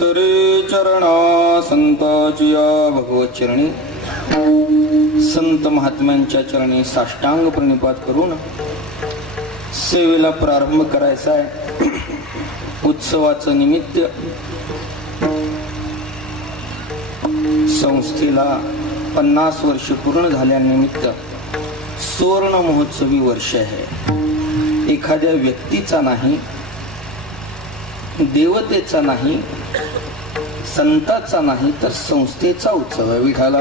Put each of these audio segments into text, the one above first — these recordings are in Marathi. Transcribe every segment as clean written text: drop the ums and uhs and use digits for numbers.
वत्सरे चरणा संताचिया भगवत चरणी संत महात्म्यांच्या चरणी साष्टांग प्रणिपात करून सेवेला प्रारंभ करायचा आहे. उत्सवाचं निमित्त संस्थेला 50 वर्ष पूर्ण झाल्यानिमित्त सुवर्ण महोत्सवी वर्ष आहे. एखाद्या व्यक्तीचा नाही, देवतेचा नाही, संताचा नाही, तर संस्थेचा उत्सव आहे. विठाला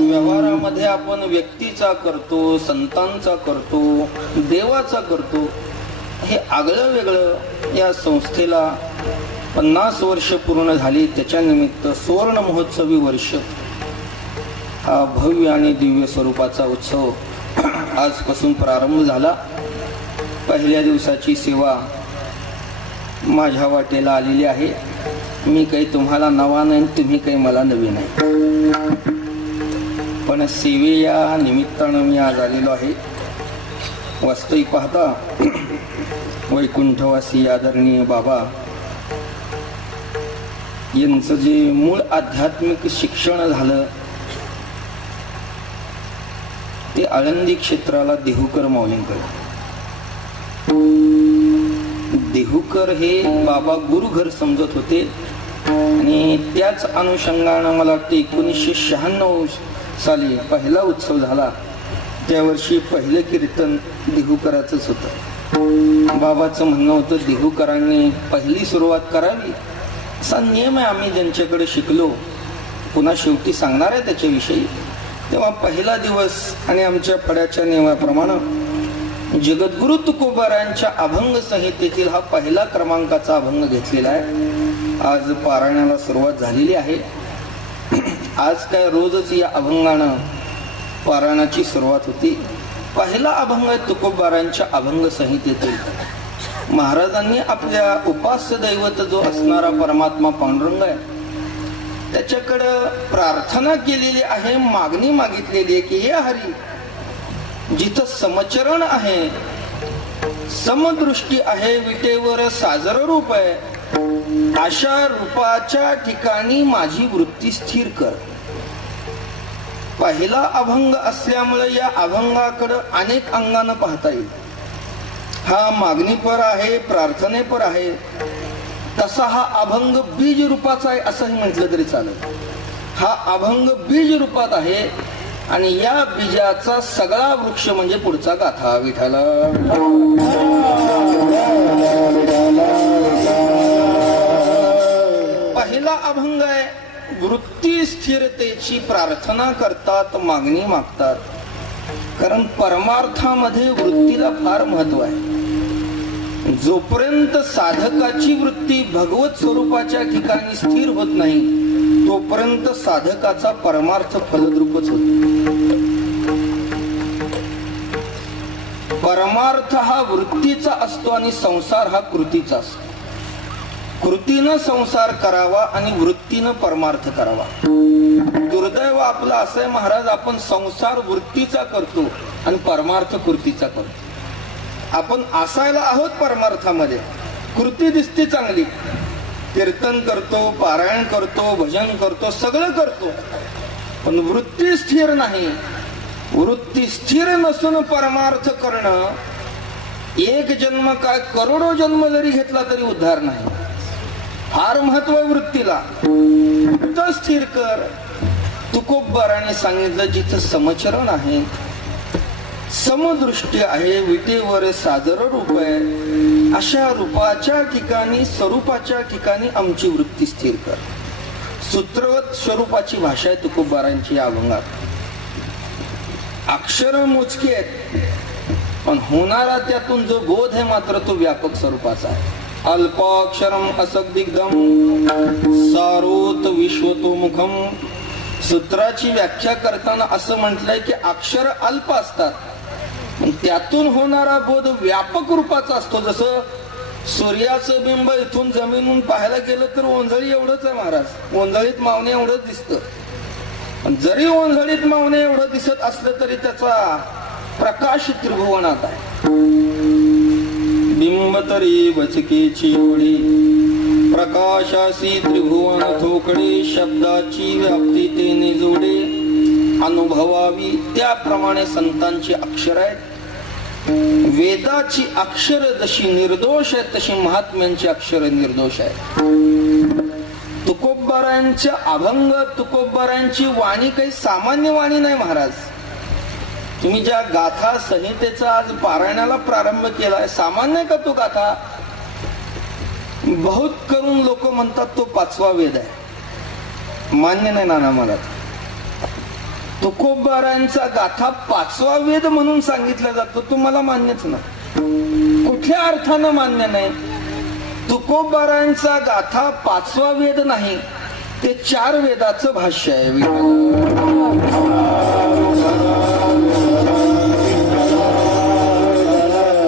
व्यवहारामध्ये आपण व्यक्तीचा करतो, संतांचा करतो, देवाचा करतो. हे आगळं वेगळं. या संस्थेला 50 वर्ष पूर्ण झाली, त्याच्या निमित्त सुवर्ण महोत्सवी वर्ष हा भव्य आणि दिव्य स्वरूपाचा उत्सव आजपासून प्रारंभ झाला. पहिल्या दिवसाची सेवा माझ्या वाटेला आलेली आहे. मी काही तुम्हाला नवा नाही, तुम्ही काही मला नवीन नाही, पण सेवे या निमित्तानं मी आज आलेलो आहे. वास्तविक पाहता वैकुंठवासी आदरणीय बाबा यांचं जे मूळ आध्यात्मिक शिक्षण झालं ते आळंदी क्षेत्राला देहूकर माऊलींकडे. देहूकर हे बाबा गुरुघर समजत होते आणि त्याच अनुषंगानं मला वाटतं 1996 साली पहिला उत्सव झाला. त्या वर्षी पहिलं कीर्तन देहूकराचंच होतं. बाबाचं म्हणणं होतं देहूकरांनी पहिली सुरुवात करावी, असा नियम आहे. आम्ही ज्यांच्याकडे शिकलो, पुन्हा शेवटी सांगणार आहे त्याच्याविषयी. तेव्हा पहिला दिवस आणि आमच्या फड्याच्या नियमाप्रमाणे जगद्गुरु तुकोबारांच्या अभंग संहितेतील हा पहिला क्रमांकाचा अभंग घेतलेला आहे. आज पारायणाला सुरुवात झालेली आहे. आज काय रोजच या अभंगानं पारायणाची सुरुवात होती. पहिला अभंग आहे तुकोबारांच्या अभंग संहितेतील. महाराजांनी आपल्या उपास्य दैवत जो असणारा परमात्मा पांडुरंग आहे त्याच्याकडं प्रार्थना केलेली आहे, मागणी मागितलेली आहे की हे हरी, जिथं समचरण आहे, समदृष्टी आहे, विटेवर साजर रूप आहे, अशा रूपाच्या ठिकाणी माझी वृत्ती स्थिर कर. पहिला अभंग असल्यामुळे या अभंगाकडे अनेक अंगानं पाहता येईल. हा मागणीपर आहे, प्रार्थनेपर आहे. तसा हा अभंग बीज रूपाचा आहे असंही म्हटलं तरी चालेल. हा अभंग बीज रूपात आहे आणि या बीजाचा सगळा वृक्ष म्हणजे पुढचा गाथा. विठाला पहिला अभंग आहे. वृत्ती स्थिरतेची प्रार्थना करतात, मागणी मागतात. कारण परमार्थामध्ये वृत्तीला फार महत्व आहे. जोपर्यंत साधकाची वृत्ती भगवत स्वरूपाच्या ठिकाणी स्थिर होत नाही तोपर्यंत साधकाचा परमार्थ फलद्रूपच होतो. परमार्थ हा वृत्तीचा असतो आणि संसार हा कृतीचा असतो. कृतीनं संसार करावा आणि वृत्तीनं परमार्थ करावा. दुर्दैव आपलं असं आहे महाराज, आपण संसार वृत्तीचा करतो आणि परमार्थ कृतीचा करतो. आपण असायला आहोत परमार्थामध्ये, कृती दिसते चांगली, कीर्तन करतो, पारायण करतो, भजन करतो, सगळं करतो, पण वृत्ती स्थिर नाही. वृत्ती स्थिर नसून परमार्थ करणं, एक जन्म काय करोडो जन्म जरी घेतला तरी उद्धार नाही. फार महत्व वृत्तीला. स्थिर कर. तुकोबाराने सांगितलं जिथं समचरण आहे, समदृष्टी आहे, विटेवर सादर रूप आहे, अशा रूपाच्या ठिकाणी, स्वरूपाच्या ठिकाणी आमची वृत्ती स्थिर कर. सूत्रवत स्वरूपाची भाषा आहे तुकोबारांची या अभंगात. अक्षर मोजके आहेत पण होणारा त्यातून जो बोध आहे मात्र तो व्यापक स्वरूपाचा आहे. अल्पाक्षरम असदिग्धम सारोत विश्वतोमुखम. सूत्राची व्याख्या करताना असं म्हटलंय की अक्षर अल्प असतात पण त्यातून होणारा बोध व्यापक रूपाचा असतो. जसं सूर्याचं बिंब इथून जमिनीतून पाहायला गेलं तर ओंजळी एवढंच आहे महाराज, ओंजळीत मावणे एवढंच दिसतं. पण जरी ओंजळीत मावणे एवढं दिसत असलं तरी त्याचा प्रकाश त्रिभुवनात आहे. बिंब तरी वचकेची ओढी प्रकाशासी त्रिभुवन थोकडे शब्दाची व्याप्ती तेने जोडे अनुभवावी त्याप्रमाणे संतांची अक्षर आहेत. वेदाची अक्षर जशी निर्दोष आहे तशी महात्म्यांची अक्षर निर्दोष आहे. तुकोबारायांच्या अभंग तुकोबारायांची वाणी काही सामान्य वाणी नाही महाराज. तुम्ही ज्या गाथा संहितेचा आज पारायणाला प्रारंभ केलाय सामान्य का तो गाथा? बहुत करून लोक म्हणतात तो 5वा वेद आहे. मान्य नाही नाना मला. तुकोबारायांचा गाथा 5वा वेद म्हणून सांगितला जातो तुम्हाला मान्यच नाही. कुठल्या अर्थानं मान्य नाही? तुकोबारायांचा गाथा 5वा वेद नाही ते 4 वेदाचं भाष्य आहे.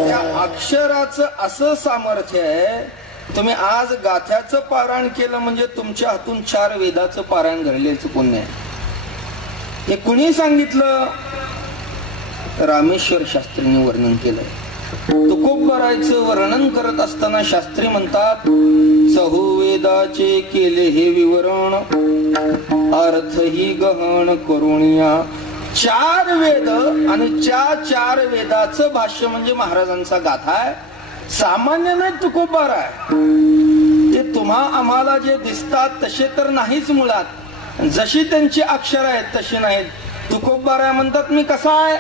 त्या अक्षराचं असं सामर्थ्य आहे. तुम्ही आज गाथ्याचं पारायण केलं म्हणजे तुमच्या हातून 4 वेदाचं पारायण घडल्याचं पुण्य आहे. हे कुणी सांगितलं? रामेश्वर शास्त्रींनी वर्णन केलंय. तुकोबारायचं वर्णन करत असताना शास्त्री म्हणतात चहुवेदाचे केले हे विवरण अर्थ ही गहन करुणिया. 4 वेद आणि 4 वेदाचं भाष्य म्हणजे महाराजांचा गाथा आहे. सामान्य नाही तुकोबार आहे. ते तुम्हा आम्हाला जे दिसतात तसे तर नाहीच मुळात. जशी त्यांची अक्षर आहेत तशी नाहीत. तुकोबाराय म्हणतात मी कसा आहे?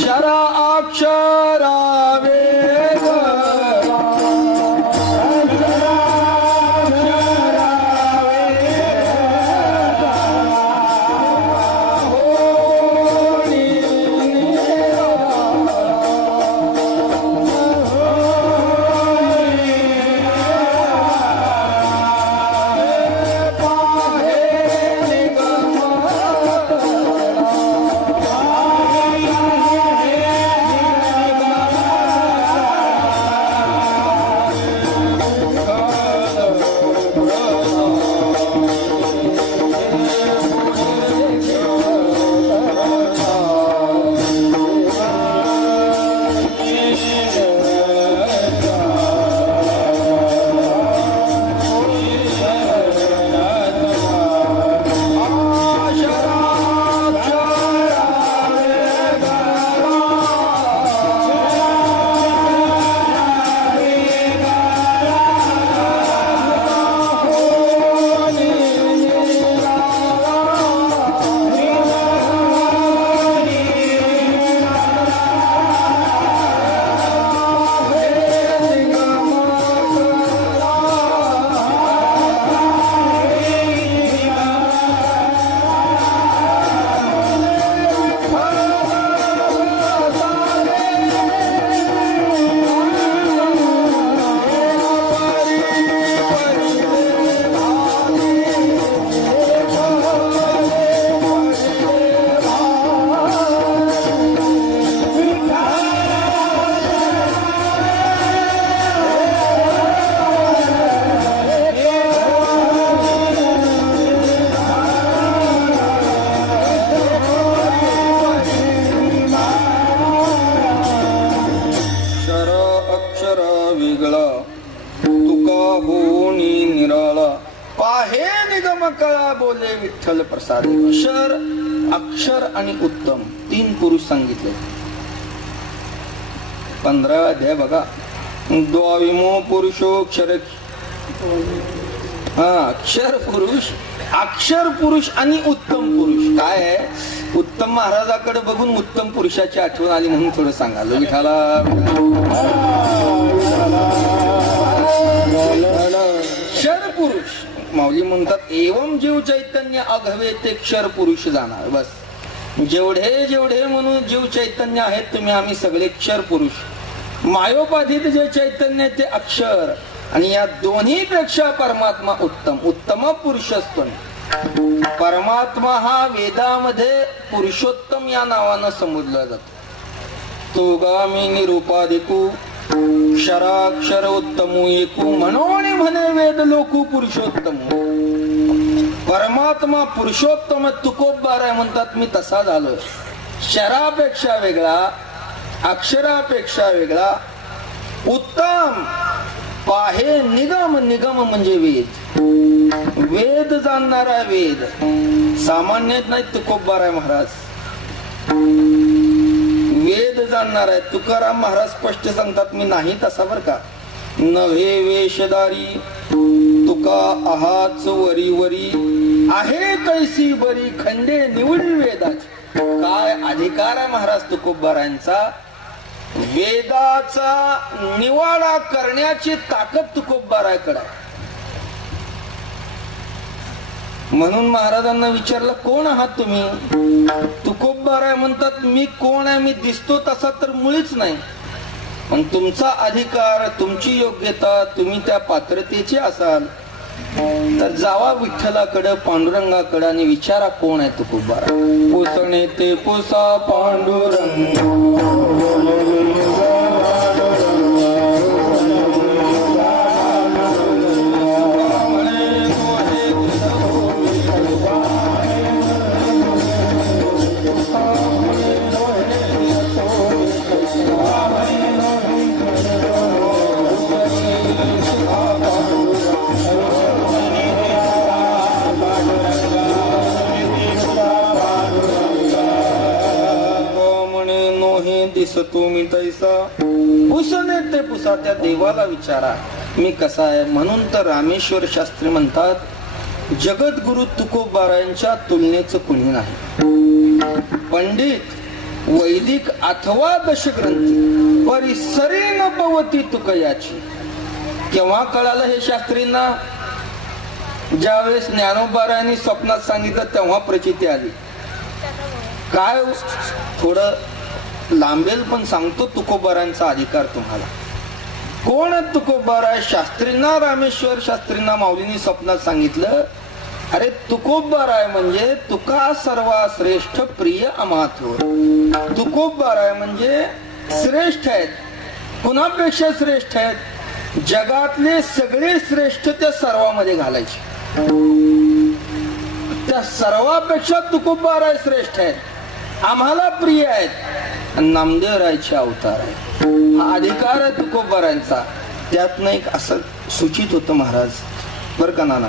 शरा अक्षरा वेद विठ्ठल प्रसाद. अक्षर आणि उत्तम 3 पुरुष सांगितले. 15 अध्याय बघा. द्वाविमो पुरुषोक्षर. अक्षर पुरुष आणि उत्तम पुरुष काय आहे? उत्तम महाराजाकडे बघून उत्तम पुरुषाची आठवण आली म्हणून थोडं सांगाल. विठाला क्षर पुरुष माऊली म्हणतात एवम जीव चैतन्य अघवे ते क्षर पुरुष जाणार. बस जेवढे जेवढे म्हणून जीव चैतन्य आहेत तुम्ही आम्ही सगळे क्षर पुरुष. मायोपाधीत जे चैतन्य आहे ते अक्षर आणि या दोन्ही पेक्षा परमात्मा उत्तम. उत्तम पुरुष असतो. परमात्मा हा वेदामध्ये पुरुषोत्तम या नावानं संबोधला जातो. तो गामी निरूपाधिकू क्षराक्षर उत्तमो एकू म्हणून म्हणे वेद लोकू पुरुषोत्तम. परमात्मा पुरुषोत्तम तुकोबाराय म्हणतात मी तसा झालो. क्षरापेक्षा वेगळा, अक्षरापेक्षा वेगळा, उत्तम पाहे निगम, निगम म्हणजे वेद, वेद जाणणारा वेद सामान्य नाही. तुकोबार आहे महाराज, वेद जाणणार आहे. तुकाराम महाराज स्पष्ट सांगतात, मी नाही तसा बर का. नव्हे वेशधारी तुका आहाच वरी वरी, आहे कैसी बरी खंडे निवडी वेदाची. काय अधिकार आहे महाराज तुकोबारायांचा, वेदाचा निवाडा करण्याची ताकद तुकोबाराकडे आहे. म्हणून महाराजांना विचारलं, कोण आहात तुम्ही? तुकोबाराय म्हणतात, मी कोण आहे? मी दिसतो तसा तर मुळीच नाही, पण तुमचा अधिकार, तुमची योग्यता, तुम्ही त्या पात्रतेचे असाल तर जावा विठ्ठलाकडे, पांडुरंगाकडे आणि विचारा कोण आहे तुकोबारा. पोसणे ते पोसा पांडुरंग, तुम्ही तैसा पुसणे ते पुसा. त्या देवाला विचारा मी कसा आहे. म्हणून तर रामेश्वर शास्त्री म्हणतात, जगद्गुरु तुकोबारायांच्या तुलनेचं कुणी नाही. पंडित वैदिक अथवा दशग्रंथी परिसरी न पवती तुकयाची. केव्हा कळालं हे शास्त्रींना? ज्यावेळेस ज्ञानोबारायांनी स्वप्नात सांगितलं तेव्हा प्रचिती आली. काय थोडं लांबेल पण सांगतो तुकोबारांचा अधिकार तुम्हाला. कोण तुकोबारा? शास्त्रींना, रामेश्वर शास्त्रींना माऊलींनी स्वप्नात सांगितलं, अरे तुकोबाराय म्हणजे तुका सर्वा श्रेष्ठ प्रिय अमाथोर. तुकोबाराय म्हणजे श्रेष्ठ आहेत. कुणापेक्षा श्रेष्ठ आहेत? जगातले सगळे श्रेष्ठ त्या सर्वामध्ये घालायचे. त्या सर्वापेक्षा तुकोबाराय श्रेष्ठ आहेत, आम्हाला प्रिय आहेत. नामदेवरायचे अवतार आहे. हा अधिकार आहे तुकोबारायांचा. त्यातनं एक असं सूचित होतं महाराज बर का नाना,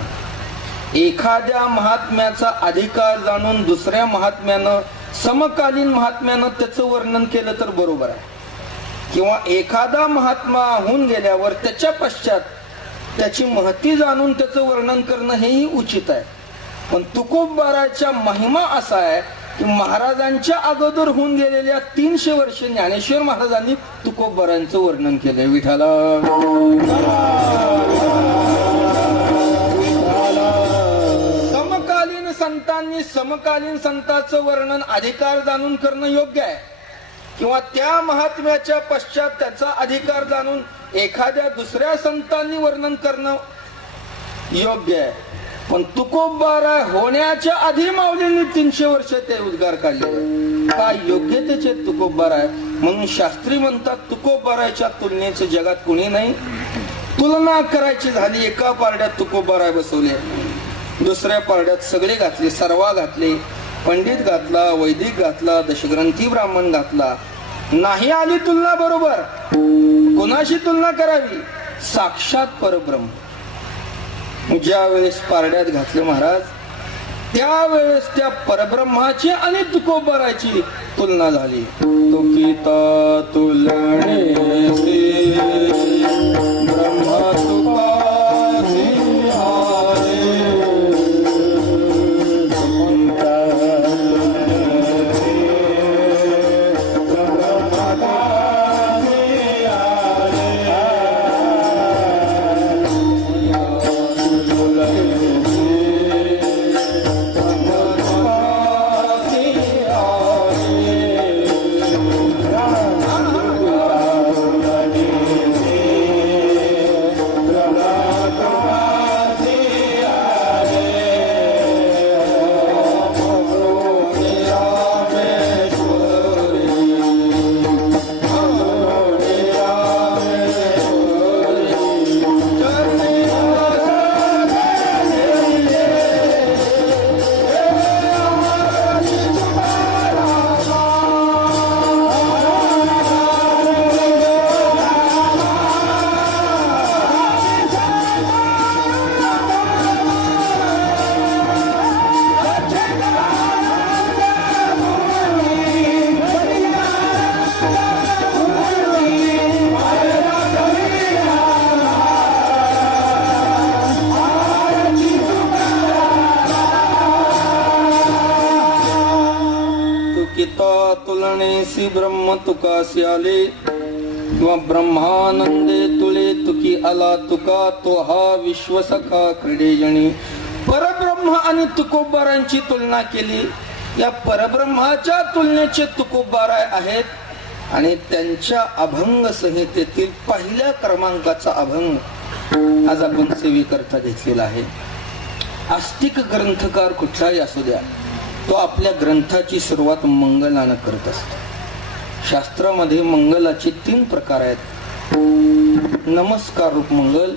एखाद्या महात्म्याचा अधिकार जाणून दुसऱ्या महात्म्यानं, समकालीन महात्म्यानं त्याचं वर्णन केलं तर बरोबर आहे, किंवा एखादा महात्मा होऊन गेल्यावर त्याच्या पश्चात त्याची महती जाणून त्याचं वर्णन करणं हेही उचित आहे. पण तुकोबाराच्या महिमा असा आहे की महाराजांच्या अगोदर होऊन गेलेल्या 300 वर्ष ज्ञानेश्वर महाराजांनी तुकोबारांचं वर्णन केलंय. विठाला समकालीन संतांनी समकालीन संतांचं वर्णन अधिकार जाणून करणं योग्य आहे, किंवा त्या महात्म्याच्या पश्चात त्याचा अधिकार जाणून एखाद्या दुसऱ्या संतांनी वर्णन करणं योग्य आहे. पण तुकोबारा होण्याच्या आधी माऊलींनी 300 वर्ष ते उद्गार काढले. काय योग्यतेचे तुकोबारा आहे. म्हणून शास्त्री म्हणतात, तुकोबाराच्या तुलनेचं जगात कुणी नाही. तुलना करायची झाली, एका पारड्यात तुकोबारा बसवले, दुसऱ्या पारड्यात सगळे घातले, सर्वा घातले, पंडित घातला, वैदिक घातला, दशग्रंथी ब्राह्मण घातला. नाही आली तुलना बरोबर. कोणाशी तुलना करावी? साक्षात परब्रह्म. ज्या वेळेस पारड्यात घातले महाराज, त्यावेळेस त्या परब्रह्माची आणि तुकोबाराची तुलना झाली. तुकिता तुलणे ब्रह्मा तुका तुलनेसी ब्रह्म तुकासी आले किंवा ब्रह्मानंदे तुले तुकी आला तुका तो हा विश्वसखा क्रीडेजणी. परब्रह्म आणि तुकोबारांची तुलना केली. या परब्रह्माच्या तुलनेचे तुकोबार आहेत आणि त्यांच्या अभंग संहितेतील पहिल्या क्रमांकाचा अभंग आज आपण सेवेकरता घेतलेला आहे. आस्तिक ग्रंथकार कुठलाही असू द्या, तो आपल्या ग्रंथाची सुरुवात मंगलानं करत असतो. शास्त्रामध्ये मंगलाचे 3 प्रकार आहेत. नमस्कार रूप मंगल,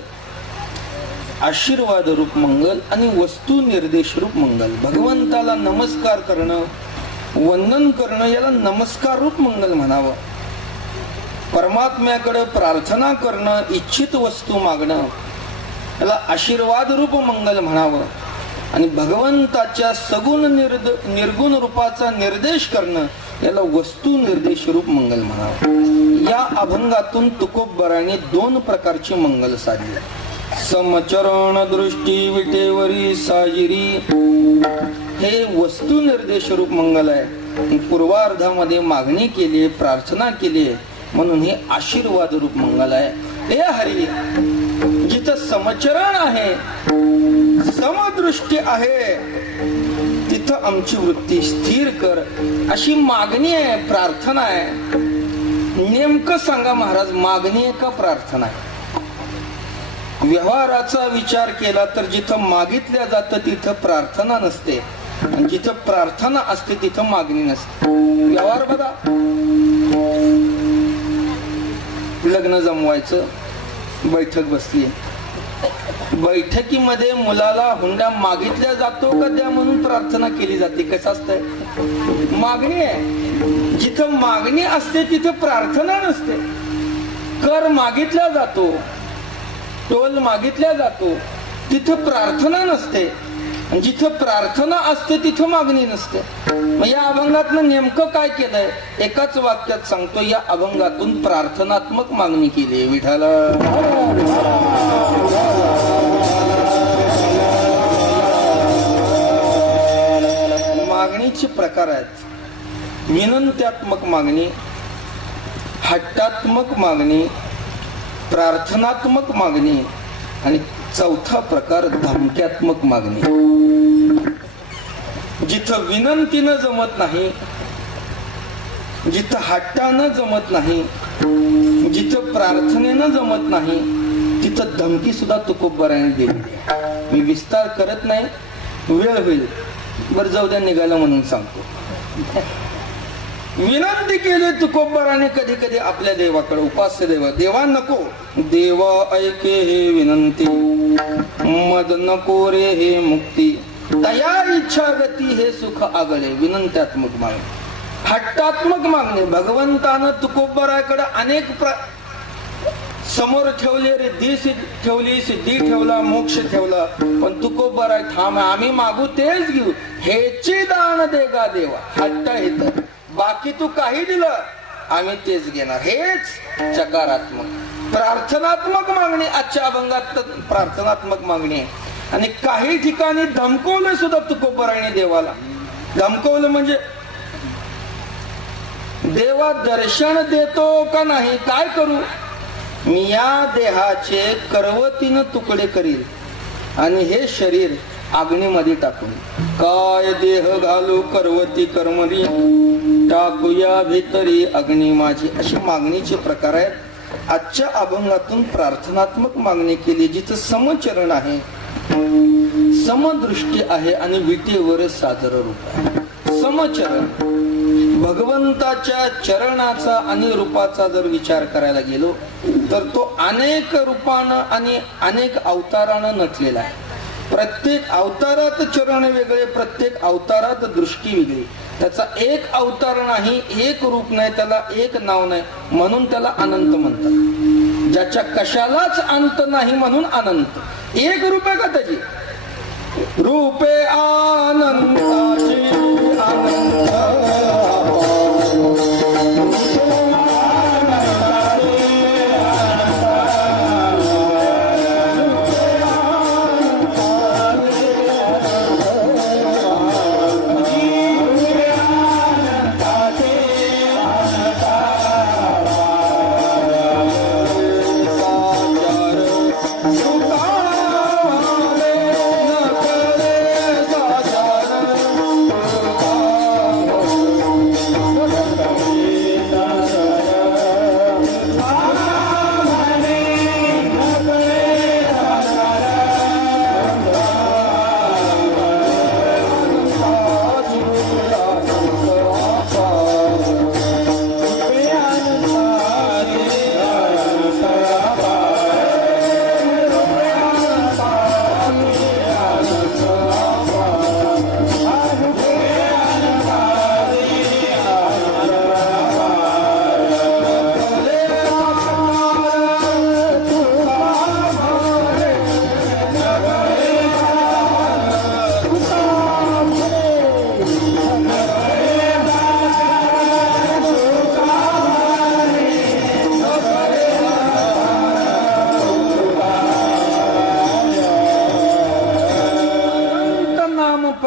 आशीर्वाद रूप मंगल आणि वस्तू निर्देश रूप मंगल. भगवंताला नमस्कार करणं, वंदन करणं याला नमस्कार रूप मंगल म्हणावं. परमात्म्याकडे प्रार्थना करणं, इच्छित वस्तू मागणं याला आशीर्वाद रूप मंगल म्हणावं. आणि भगवंताच्या सगुण निर्गुण रूपाचा निर्देश करणं याला वस्तू निर्देश रूप मंगल म्हणावं. या अभंगातून तुकोबराने 2 प्रकारचे मंगल साधले. समचरण दृष्टी विटेवरी साजिरी हे वस्तू निर्देश रूप मंगल आहे. पूर्वार्धामध्ये मागणी केली, प्रार्थना केली म्हणून हे आशीर्वाद रूप मंगल आहे. हे हरी, जिथं समचरण आहे, समदृष्टी आहे, तिथं आमची वृत्ती स्थिर कर अशी मागणी आहे, प्रार्थना आहे. नेमकं सांगा महाराज, मागणी आहे का प्रार्थना आहे? व्यवहाराचा विचार केला तर जिथं मागितल्या जातं तिथं प्रार्थना नसते आणि जिथं प्रार्थना असते तिथं मागणी नसते. व्यवहार बघा, लग्न जमवायचं, बैठक बसली. बैठकीमध्ये मुलाला हुंडा मागितल्या जातो का द्या म्हणून प्रार्थना केली जाते? कसं असतंय? मागणी आहे. जिथं मागणी असते तिथं प्रार्थना नसते. कर मागितला जातो, टोल मागितल्या जातो, तिथं प्रार्थना नसते. जिथं प्रार्थना असते तिथं मागणी नसते. मग या अभंगातनं नेमकं काय केलंय? एकाच वाक्यात सांगतो, या अभंगातून प्रार्थनात्मक मागणी केली. विठाला मागणीचे प्रकार आहेत. विनंत्यात्मक मागणी, हट्टात्मक मागणी, प्रार्थनात्मक मागणी आणि 4था प्रकार धमक्यात्मक मागणी. जिथं विनंतीनं जमत नाही, जिथं हट्टानं जमत नाही, जिथं प्रार्थनेनं जमत नाही, तिथं धमकी सुद्धा तुकोबराने दिली. मी विस्तार करत नाही, वेळ होईल. बरं जाऊ द्या, निघालं म्हणून सांगतो. विनंती केली तुकोबराने कधी कधी आपल्या देवाकडे, उपास्य देवा. देवा नको, देवा ऐके हे विनंती, मद नको रे हे मुक्ती, तया इच्छा गती हे सुख आगळे. विनंत्यात्मक मागणी. हट्टात्मक मागणी. भगवंतानं तुकोबराकडे अनेक समोर ठेवले, रिद्धी ठेवली, सिद्धी ठेवला, मोक्ष ठेवला, पण तुकोबरा थांब, आम्ही मागू तेच घेऊ, हेची दान देगा देवा. हट्ट येत, बाकी तू काही दिलं आम्ही तेच घेणार, हेच चकारात्मक. प्रार्थनात्मक मागणी आजच्या अभंगात प्रार्थनात्मक मागणी आहे. आणि काही ठिकाणी धमकवलं सुद्धा तुकोबराने देवाला. धमकवलं म्हणजे देवा दर्शन देतो का नाही, काय करू, मी या देहाचे करवतीनं तुकडे करील आणि हे शरीर अग्नीमध्ये टाकून, काय देह घालू करवती कर्मरी, टाकूया भीतरी अग्नी माझी. अशी मागणीचे प्रकार आहेत. आजच्या अभंगातून प्रार्थनात्मक मागणी केली, जिथं समचरण आहे, समदृष्टी आहे आणि विटेवर सादर रूप आहे. समचरण, भगवंताच्या चरणाचा आणि रूपाचा जर विचार करायला गेलो तर तो अनेक रूपानं आणि अनेक अवतारानं नटलेला आहे. प्रत्येक अवतारात चरण वेगळे, प्रत्येक अवतारात दृष्टी वेगळी. त्याचा एक अवतार नाही, एक रूप नाही, त्याला एक नाव नाही, म्हणून त्याला अनंत म्हणतात. ज्याच्या कशालाच अंत नाही म्हणून अनंत. एक रूप आहे का त्याची? रूपे अनंताची अनंत Thank you.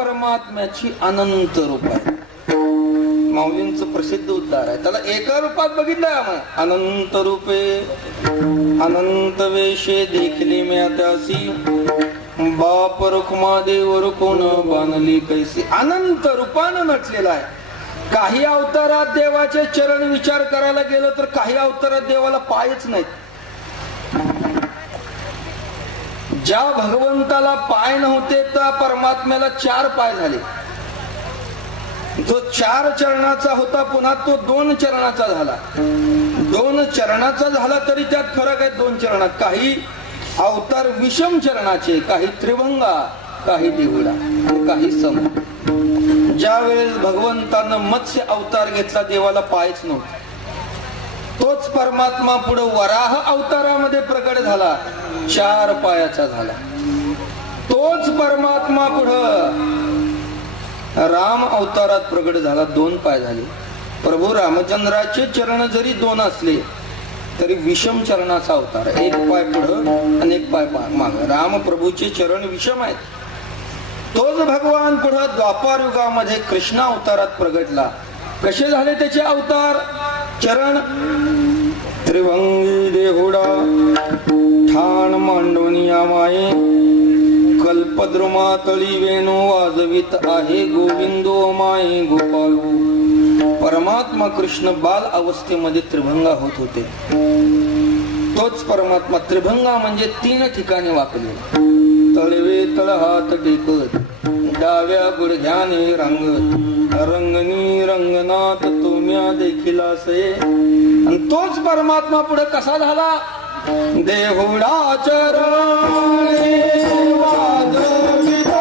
परमात्म्याची अनंत रूप आहे. माऊलींचं प्रसिद्ध उद्गार आहे, त्याला एका रूपात बघितलं. अनंत रूपे अनंत वेशे देखले म्या त्यासी, बाप रुक्मा देवर कोण बांधली कैसी. अनंत रूपानं नटलेला आहे. काही अवतारात देवाचे चरण विचार करायला गेलो तर काही अवतारात देवाला पायच नाहीत. ज्या भगवंताला पाय नव्हते त्या परमात्म्याला 4 पाय झाले. जो 4 चरणाचा होता पुन्हा तो 2 चरणाचा झाला. 2 चरणाचा झाला तरी त्यात फरक आहे. 2 चरणात काही अवतार विषम चरणाचे, काही त्रिभंगा, काही देहुडा, काही सम. ज्या वेळेस भगवंतानं मत्स्य अवतार घेतला देवाला पायच नव्हता. तोच परमात्मा पुढे वराह अवतारामध्ये प्रकट झाला, 4 पायाचा झाला. तोच परमात्मा पुढे राम अवतारात प्रकट झाला, 2 पाय झाले. प्रभू रामचंद्राचे चरण जरी 2 असले तरी विषम चरणाचा अवतार, 1 पाय पुढं आणि 1 पाय माग. राम प्रभूचे चरण विषम आहेत. तोच भगवान पुढे द्वापार युगामध्ये कृष्ण अवतारात प्रगटला. कसे झाले त्याचे अवतार चरण? त्रिभंगी देहुडा ठाण मांडोनिया माये, कल्पद्रुमातळी वेणू वाजवित आहे गोविंदो माये गोपाळू. परमात्मा कृष्ण बाल अवस्थेमध्ये त्रिभंगा होत होते. तोच परमात्मा त्रिभंगा म्हणजे 3 ठिकाणी वाकले. तळवे तळ हात टेकत, डाव्या गुडघ्याने रांगत, रंगनी रंगनाथ तुम्या देखील असे. आणि तोच परमात्मा पुढे कसा झाला? देहुडा चरणी वाजवित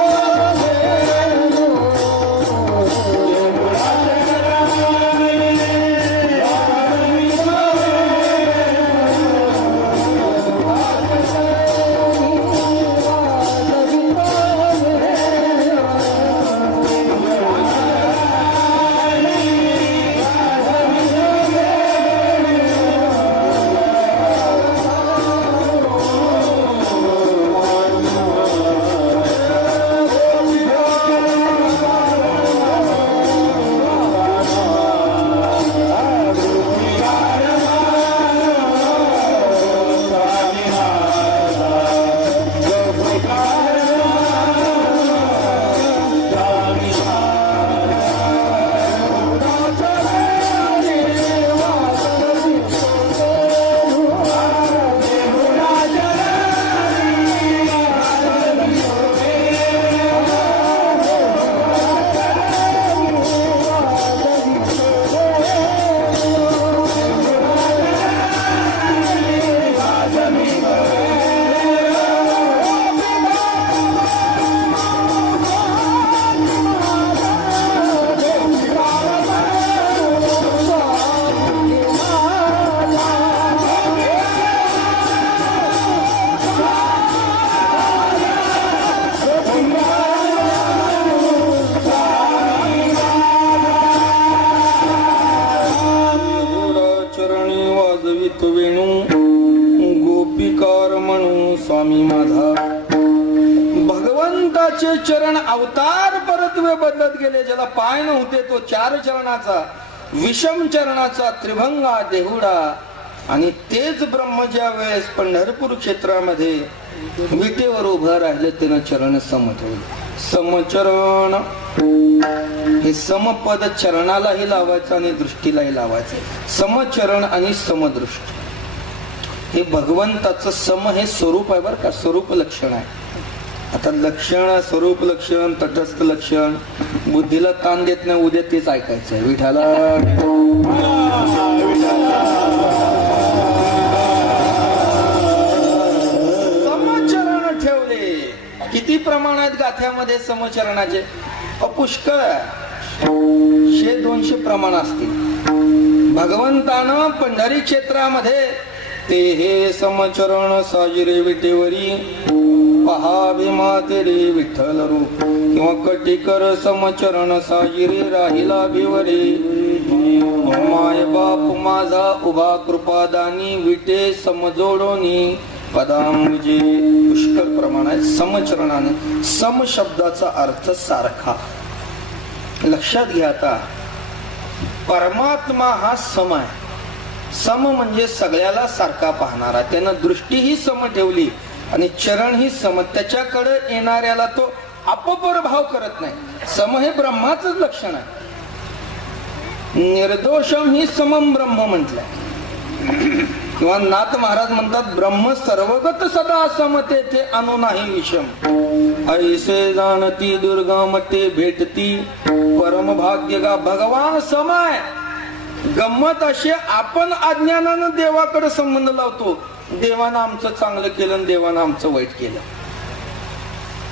चरण अवतार परत्वे बदलत गेले. ज्याला पाय नव्हते तो 4 चरणाचा, विषम चरणाचा, त्रिभंगा, देहुडा. आणि तेच ब्रह्म ज्या वेळेस पंढरपूर क्षेत्रामध्ये विटेवर उभं राहिले त्यानं चरण सम ठेवले. समचरण हे समपद चरणालाही लावायचं आणि दृष्टीलाही लावायचं. समचरण आणि समदृष्टी हे भगवंताचं सम हे स्वरूप आहे बरं का, स्वरूप लक्षण आहे. आता लक्षण, स्वरूप लक्षण, तटस्थ लक्षण बुद्धीला ताण देत नाही. उद्या तेच ऐकायचंय. विठाला समचरण ठेवले. किती प्रमाण आहेत गाथ्यामध्ये समचरणाचे? पुष्कळ, 100-200 प्रमाण असतील. भगवंतानं पंढरी क्षेत्रामध्ये ते हे समचरण साजिरे विटेवरी, पहावे माते रे विठ्ठल रूप, किंवा कटिकर समचरण साजिरे राहिला भिवरे. माय बाप माझा उभा कृपादानी, विटे समजोडोनी पदांबुजे पुष्कळ प्रमाणात समचरणाने. सम शब्दाचा अर्थ सारखा. लक्षात घ्या आता, परमात्मा हा सम आहे. सम म्हणजे सगळ्याला सारखा पाहणारा. त्यानं दृष्टी ही सम ठेवली आणि चरण ही सम. त्याच्याकडे येणाऱ्याला तो अपपर भाव करत नाही. सम हे ब्रह्माच लक्षण आहे. निर्दोषम ही समम ब्रह्म म्हटलंय. किंवा नाथ महाराज म्हणतात, ब्रह्म सर्वगत सदा समते ते अनु नाही विषम. ऐसे जाणती दुर्गम ते भेटती परम भाग्य गा. भगवान समय. गंमत अशी, आपण अज्ञानानं देवाकडे संबंध लावतो. देवानं आमचं चांगलं केलं आणि देवानं आमचं वाईट केलं.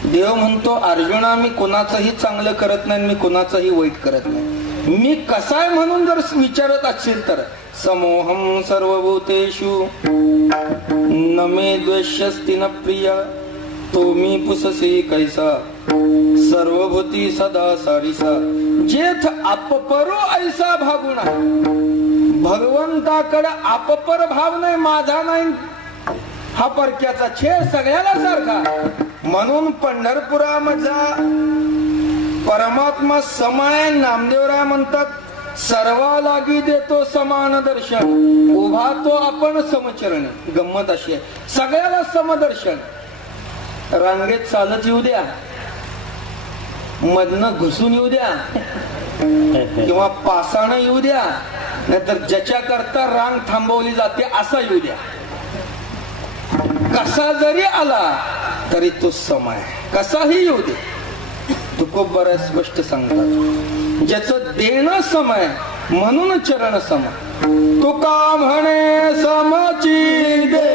देव म्हणतो, अर्जुना मी कोणाचंही चांगलं करत नाही, मी कोणाचंही वाईट करत नाही. मी कसा आहे म्हणून जर विचारत असेल तर, समोहम सर्वभूतेषु न मे द्वेष्यस्ति न प्रिय. तो मी पुससी कैसा सर्वभूती सदा सारिसा. जेथ अपपरो ऐसा भागुणा. भगवंताकडे अपपर भाव नाही, माझा नाही, हा परक्याचा छेद सगळ्याला सारखा. म्हणून पंढरपुरामधला परमात्मा समाय. नामदेवराय म्हणतात, सर्वा लागी देतो समान दर्शन. उभा तो आपण समचरण. गंमत अशी आहे, सगळ्याला समदर्शन. रांगेत चालत येऊ द्या, मधनं घुसून येऊ द्या, किंवा पासानं येऊ द्या, नाहीतर ज्याच्या करता रांग थांबवली जाते असा येऊ द्या. कसा जरी आला तरी तो समय. कसाही येऊ दे. तुकोब बऱ्याच स्पष्ट सांगतात, ज्याचं देणं समय म्हणून चरण सम. तुका म्हणे समची दे.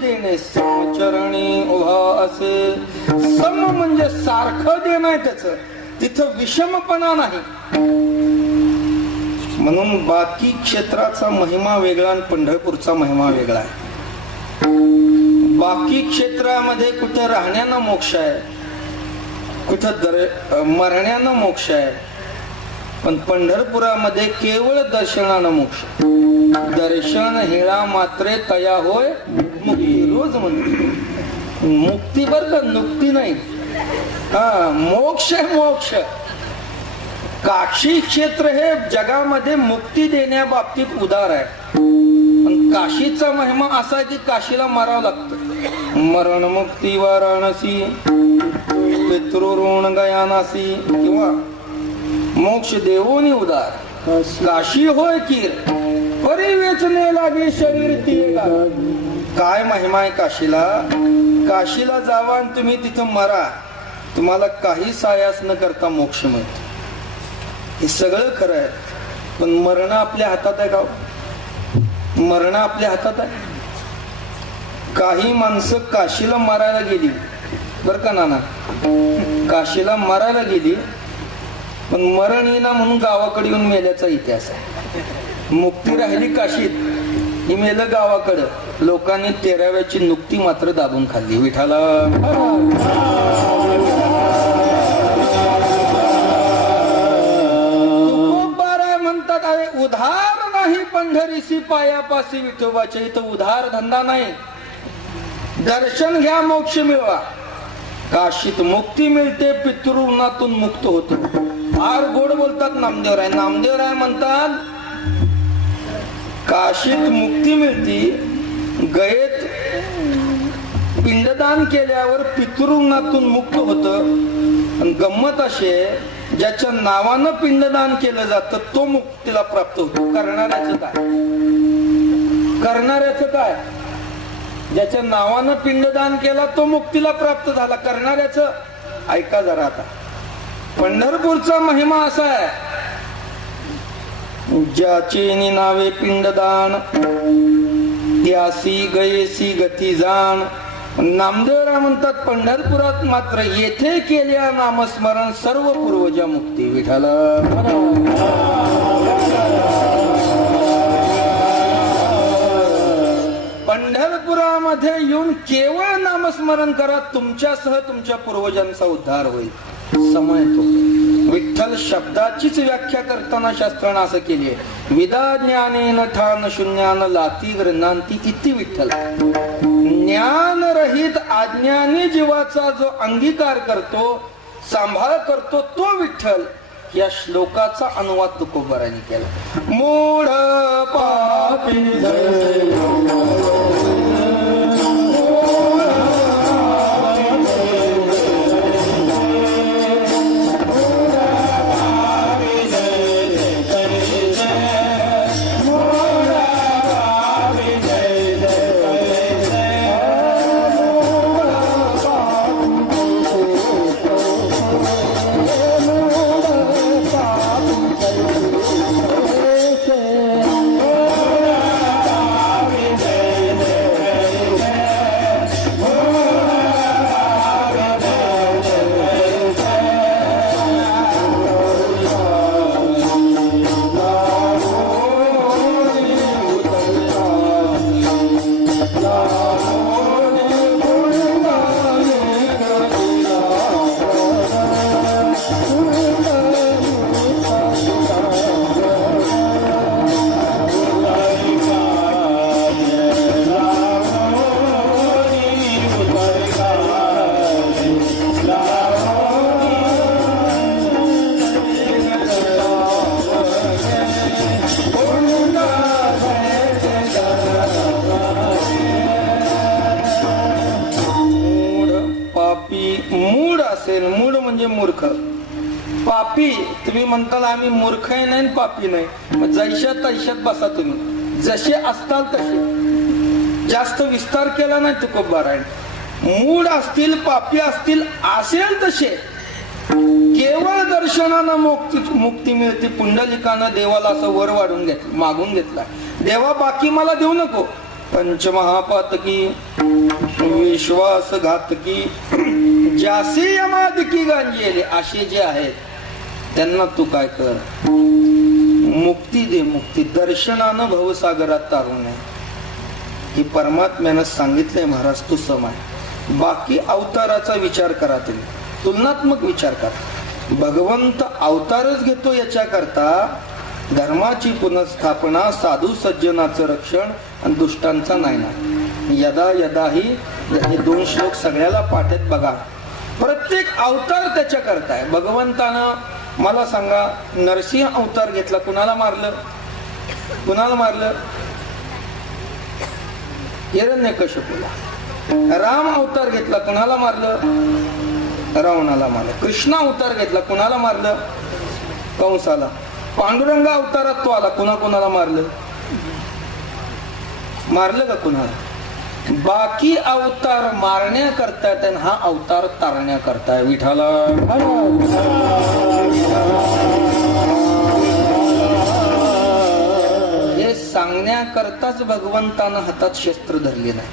देणे. समचरणी उभा असे. सम म्हणजे सारखं देणं आहे त्याचं. तिथं विषमपणा नाही. म्हणून बाकी क्षेत्राचा महिमा वेगळा आणि पंढरपूरचा महिमा वेगळा आहे. बाकी क्षेत्रामध्ये कुठं राहण्यानं मोक्ष आहे, कुठं मरण्यानं मोक्ष आहे. पण पंढरपुरामध्ये केवळ दर्शनानं मोक्ष. दर्शन हेळा मात्रे तया होय मुक्ती. रोज म्हणते मुक्ती बर का, नुक्ती नाही. हा, मोक्ष मोक्ष. काशी क्षेत्र हे जगामध्ये मुक्ती देण्याबाबतीत उदार आहे. पण काशीचा महिमा असा आहे की काशीला मरावं लागतं. मरण मुक्ती वाराणसी पितृऋण गयानासी. किंवा मोक्ष देवोनी उदार. काशी होय कीर परी वेचणे लागे शरीर तियेगा. काय महिमा आहे काशीला. काशीला जावा आणि तुम्ही तिथं मरा, तुम्हाला काही सायास न करता मोक्ष मिळतो. हे सगळं खरं आहे. पण मरण आपल्या हातात आहे का? मरण आपल्या हातात आहे. काही माणसं काशीला मारायला गेली बर का नाना, काशीला मारायला गेली, पण मरण येईना म्हणून गावाकडे येऊन मेल्याचा इतिहास आहे. मुक्ती राहिली काशीत, ही मेलं गावाकडं. लोकांनी 13व्याची नुक्ती मात्र दाबून खाल्ली. विठाला म्हणतात, अरे उधार नाही पंढरीसी पाया पायापासी विठोबाच्या इथं उधार धंदा नाही. दर्शन घ्या मोक्ष मिळवा. काशीत मुक्ती मिळते, पितृऋणातून मुक्त होतो. फार गोड बोलतात नामदेवराय. नामदेवराय म्हणतात काशीत मुक्ती मिळती, गयेत पिंडदान केल्यावर पितृऋणातून मुक्त होतं. गंमत अशी आहे, ज्याच्या नावानं पिंडदान केलं जातं तो मुक्तीला प्राप्त होतो. करणाऱ्याचं काय? करणाऱ्याचं काय? ज्याच्या नावानं पिंडदान केला तो मुक्तीला प्राप्त झाला. करणाऱ्याचं ऐका जरा. आता पंढरपूरचा महिमा असा आहे, ज्याचे नावे पिंडदान त्यासी गयेसी गती जाण. नामदेवराय म्हणतात पंढरपुरात मात्र येथे केल्या नामस्मरण सर्व पूर्वजा मुक्ती. विठाला पंढरपुरामध्ये येऊन केवळ नामस्मरण करा, तुमच्यासह तुमच्या पूर्वजांचा उद्धार होईल. समय तो विठ्ठल शब्दाचीच व्याख्या करताना शास्त्रानं असं केली आहे, विदा ज्ञानेन ठान शून्यान लाती ग्रंथांती इति विठ्ठल. ज्ञान रहित अज्ञानी जीवाचा जो अंगीकार करतो, सांभाळ करतो, तो विठ्ठल. या श्लोकाचा अनुवाद तुकोबारांनी केला. मूढ पापी मूर्ख. पापी तुम्ही म्हणताल आम्ही मूर्ख नाही पापी नाही. जैशात तैशात बसा तुम्ही, जसे असताल तसे. जास्त विस्तार केला नाही तुकोबारायण. मूढ असतील, पापी असतील, असेल तसे. केवळ दर्शनानं मुक्ती मिळते. पुंडलिकानं देवाला असं वर वाढून घेतलं, मागून घेतला, देवा बाकी मला देऊ नको. पंचमहापातकी विश्वासघातकी ज्यासी यमादिकी गांजेले असे जे आहेत त्यांना तू काय कर, मुक्ती दे. मुक्ती दर्शनानं भवसागरात तारू नये. ही परमात्म्यानं सांगितलंय महाराज तू समाय. बाकी अवताराचा विचार करा तुम्ही, तुलनात्मक विचार करा. भगवंत अवतारच घेतो याच्या करता धर्माची पुनर्स्थापना, साधू सज्जनाचं रक्षण आणि दुष्टांचा नायनाट. यदा यदा ही हे 2 श्लोक सगळ्याला पाठेत बघा. प्रत्येक अवतार त्याच्या करताय. भगवंतानं मला सांगा, नरसिंह अवतार घेतला, कुणाला मारलं? कुणाला मारलं? हिरण्यकश्यपूला. राम अवतार घेतला, कुणाला मारलं? रावणाला मारलं. कृष्ण अवतार घेतला, कुणाला मारलं? कंसाला. पांडुरंग अवतारात तो आला, कुणाला मारलं? मारलं का कुणाला? बाकी अवतार मारण्याकरता आणि हा अवतार तारण्याकरता. विठाला हे सांगण्याकरताच भगवंतानं हातात शस्त्र धरले नाही.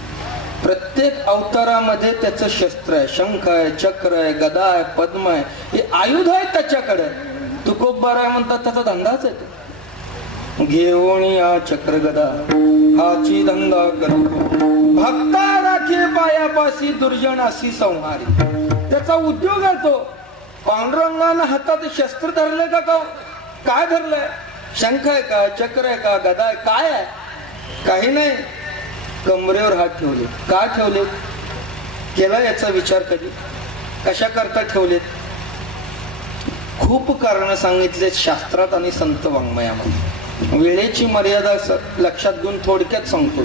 प्रत्येक अवतारामध्ये त्याचं शस्त्र आहे. शंख आहे, चक्र आहे, गदा आहे, पद्म आहे, हे आयुध आहे त्याच्याकडे. तुकोबाराय म्हणतात त्याचा धंदाच आहे. घेऊन या चक्र गदा हाची धंदा करतो, भक्ता राखे पायापाशी दुर्जनाशी संहारी. त्याचा उद्योग आहे तो. पांडुरंगानं हातात शस्त्र धरले का? काय धरलंय? शंख आहे का, चक्र आहे का, गदा आहे, काय आहे? काही नाही, कमरेवर हात ठेवले. का ठेवले केला याचा विचार कधी? कशा करता ठेवलेत? खूप कारण सांगितले शास्त्रात आणि संत वाङ्मयामध्ये. वेळेची मर्यादा लक्षात घेऊन थोडक्यात सांगतो.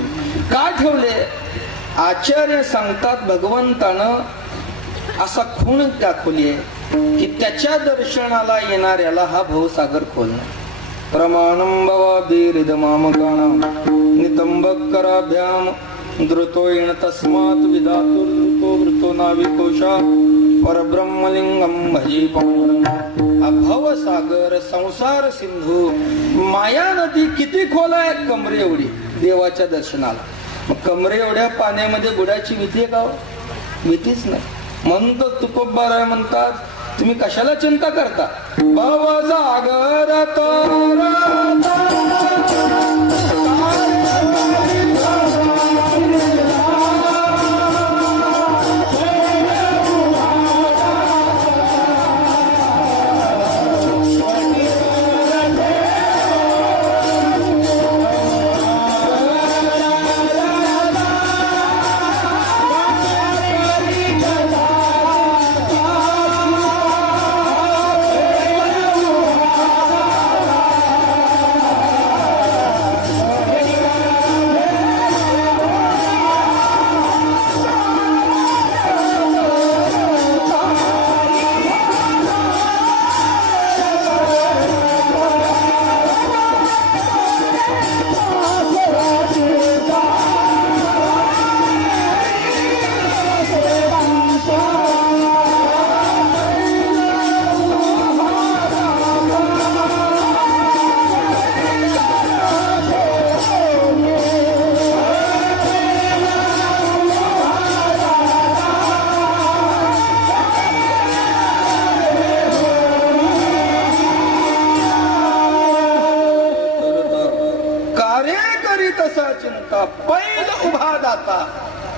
का ठेवले? आचार्य सांगतात भगवंतानं असा खूण दाखवली आहे की त्याच्या दर्शनाला येणाऱ्याला हा भवसागर खोलणार. प्रमाणम भवाभिरिदमामकानां नितंबकराभ्याम द्रुतो येण तस्मात् विधातुर द्रुतो वृतो नाविकोशा परब्रह्मलिंगम भजे पांडुरंग. भवसागर संसार सिंधू माया नदी किती खोल आहे? कमरे एवढी देवाच्या दर्शनाला. मग कमरे एवढ्या पाण्यामध्ये बुडायची भीती आहे का? भीतीच नाही. म्हणून तर तुकोबाराय म्हणतात तुम्ही कशाला चिंता करता? भवसागर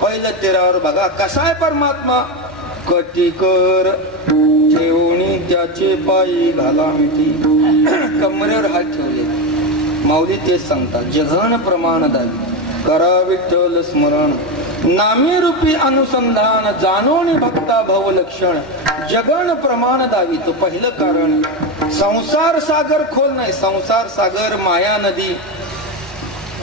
पहिलं तेरावर बघा कसा आहे परमात्मा. कटिकर ठेवणी त्याचे पायी घाला मिठी. कमरेवर हात ठेवले. माऊली तेच सांगतात जघन प्रमाण दावी करा विठ्ठल स्मरण. नामी रूपी अनुसंधान जाणून भक्ता भव लक्षण. जगन प्रमाण दावी तो पहिलं कारण. संसार सागर खोल नाही. संसार सागर माया नदी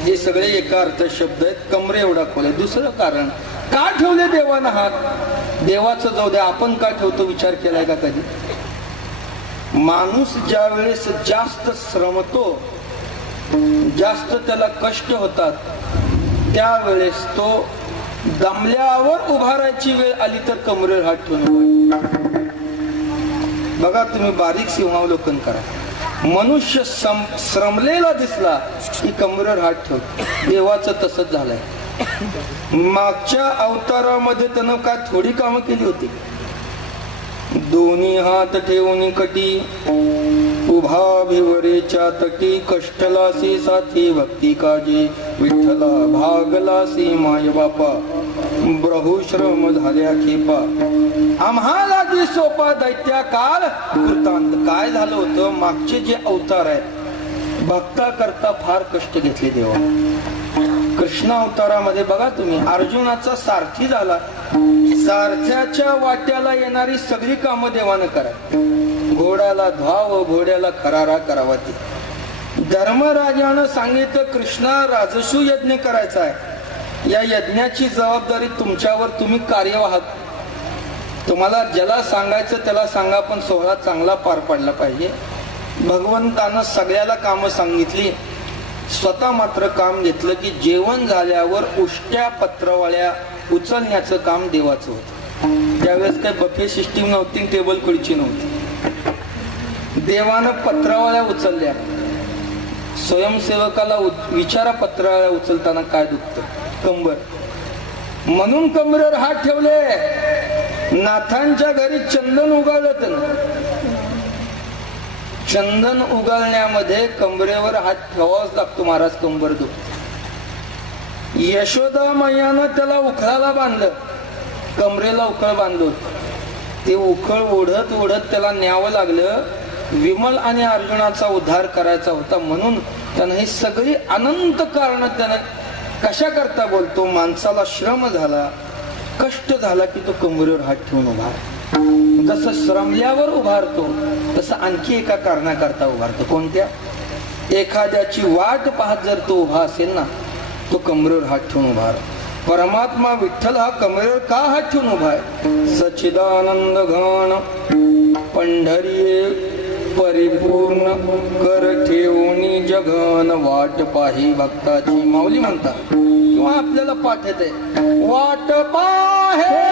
हे सगळे एका अर्थ शब्द आहेत. कमरे एवढा खोल आहे. दुसरं कारण का ठेवले देवानं हात? देवाचं जाऊ द्या, आपण का ठेवतो विचार केलाय का कधी? माणूस ज्या वेळेस जास्त श्रमतो, जास्त त्याला कष्ट होतात, त्यावेळेस तो दमल्यावर उभारायची वेळ आली तर कमरेवर हात ठेवून बघा. तुम्ही बारीक सिंहावलोकन करा. मनुष्य श्रमलेला दिसला की कमरेवर हात ठेवतो. देवाचं तसंच झालंय. मागच्या अवतारामध्ये त्यानं काय थोडी कामं केली होती? दोन्ही हात ठेवून कटी उभा भिवरेच्या तटी. कष्टलासी साथी भक्ती काजे विठ्ठला भागलासी माय बापा. ब्रहुश्रम झाल्या खेपा आम्हाला जी सोपा दैत्या काळ वृत्तांत. काय झालं होतं? मागचे जे अवतार आहेत भक्ता करता फार कष्ट घेतले देवा. कृष्ण अवतारामध्ये बघा तुम्ही अर्जुनाचा सारथी झाला. सारथ्याच्या वाट्याला येणारी सगळी कामं देवानं करा. घोड्याला धाव, घोड्याला खरारा करावा. ती धर्मराजानं सांगितलं कृष्णा राजसू यज्ञ करायचा आहे. या यज्ञाची जबाबदारी तुमच्यावर. तुम्ही कार्यवाहक. तुम्हाला ज्याला सांगायचं त्याला सांगा, पण सोहळा चांगला पार पडला पाहिजे. भगवंतानं सगळ्याला कामं सांगितली. स्वतः मात्र काम घेतलं की जेवण झाल्यावर उष्ट्या पत्रवळ्या उचलण्याचं काम देवाचं होतं. त्यावेळेस काही बफे सिस्टीम नव्हती, टेबल खुर्ची नव्हती. देवानं पत्रावळ्या उचलल्या. स्वयंसेवकाला विचारा पत्रावळ्या उचलताना काय दुखतं? कंबर. म्हणून कमरेवर हात ठेवले. नाथांच्या घरी चंदन उगाळलं त्यानं. चंदन उगाळण्यामध्ये कमरेवर हात ठेवावाच लागतो. महाराज कंबर दुखते. यशोदा मैयानं त्याला उखळाला बांधलं. कमरेला उखळ बांधलं. ते उखळ ओढत ओढत त्याला न्यावं लागलं. विमल आणि अर्जुनाचा उद्धार करायचा होता म्हणून त्यानं ही सगळी अनंत कारण त्यानं कशा करता बोलतो. माणसाला श्रम झाला, कष्ट झाला की तो कमरेवर हात ठेवून उभा. जसं श्रमल्यावर उभारतो तसं आणखी एका कारणाकरता उभारतो. कोणत्या? एखाद्याची वाट पाहत जर तो उभा असेल ना, तो कमरेवर हात ठेवून उभा. परमात्मा विठ्ठल हा कमरेवर का हात ठेवून उभा आहे? सच्चिदानंद घन पंढरीये परिपूर्ण कर ठेवणी जगन वाट पाही भक्ताची. माऊली म्हणतात किंवा आपल्याला पाठ येते, वाट पाहे